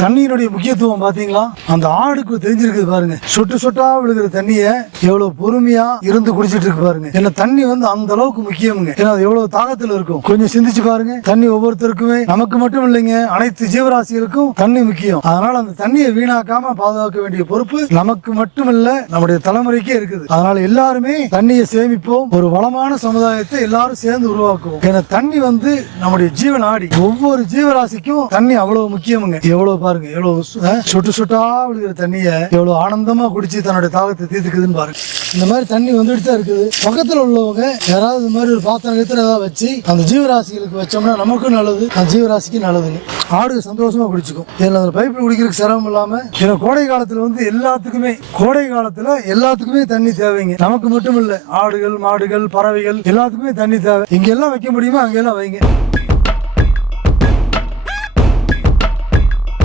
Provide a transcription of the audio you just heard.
தண்ணியினுடைய முக்கியத்துவம் பாத்தீங்களா? அந்த ஆடுக்கு தெரிஞ்சிருக்குது பாருங்க. சொட்டு சொட்டா விழுகிற தண்ணிய எவ்வளவு பொறுமையா இருந்து குடிச்சிட்டு இருக்கு பாருங்க. ஏன்னா தண்ணி வந்து அந்த அளவுக்கு முக்கியமுங்க. ஏன்னா அது எவ்வளவு தாகத்துல இருக்கும். கொஞ்சம் சிந்திச்சு பாருங்க. தண்ணி ஒவ்வொருத்தருக்குமே, நமக்கு மட்டும் இல்லைங்க, அனைத்து ஜீவராசிகளுக்கும் தண்ணி முக்கியம். அதனால அந்த தண்ணியை வீணாக்காம பாதுகாக்க வேண்டிய பொறுப்பு நமக்கு மட்டுமல்ல, நம்முடைய தலைமுறைக்கே இருக்குது. அதனால எல்லாருமே தண்ணியை சேமிப்போம். ஒரு வளமான சமுதாயத்தை எல்லாரும் சேர்ந்து உருவாக்குவோம். ஏன்னா தண்ணி வந்து நம்முடைய ஜீவன் ஆடி. ஒவ்வொரு ஜீவராசிக்கும் தண்ணி அவ்வளவு முக்கியமுங்க. எவ்வளவு பாருங்க, எவ்வளவு சொட்டு சொட்டா விழுகிற தண்ணிய எவ்வளவு ஆனந்தமா குடிச்சு தன்னுடைய தாகத்தை தீர்த்துக்குதுன்னு பாருங்க. இந்த மாதிரி தண்ணி வந்துட்டு தான் இருக்குது. பக்கத்துல உள்ளவங்க யாராவது இந்த மாதிரி ஒரு பாத்திரம் ஏதாவது வச்சு அந்த ஜீவராசிகளுக்கு வச்சோம்னா நமக்கும் நல்லது, அந்த ஜீவராசிக்கு நல்லதுங்க. ஆடு சந்தோஷமா குடிச்சுக்கும். ஏன்னா அந்த பைப்பில் குடிக்கிறதுக்கு சிரமம் இல்லாம. ஏன்னா கோடை காலத்துல வந்து எல்லாத்துக்குமே தண்ணி தேவைங்க. நமக்கு மட்டும் இல்ல, ஆடுகள், மாடுகள், பறவைகள் எல்லாத்துக்குமே தண்ணி தேவை. இங்க எல்லாம் வைக்க முடியுமா அங்க எல்லாம் வைங்க.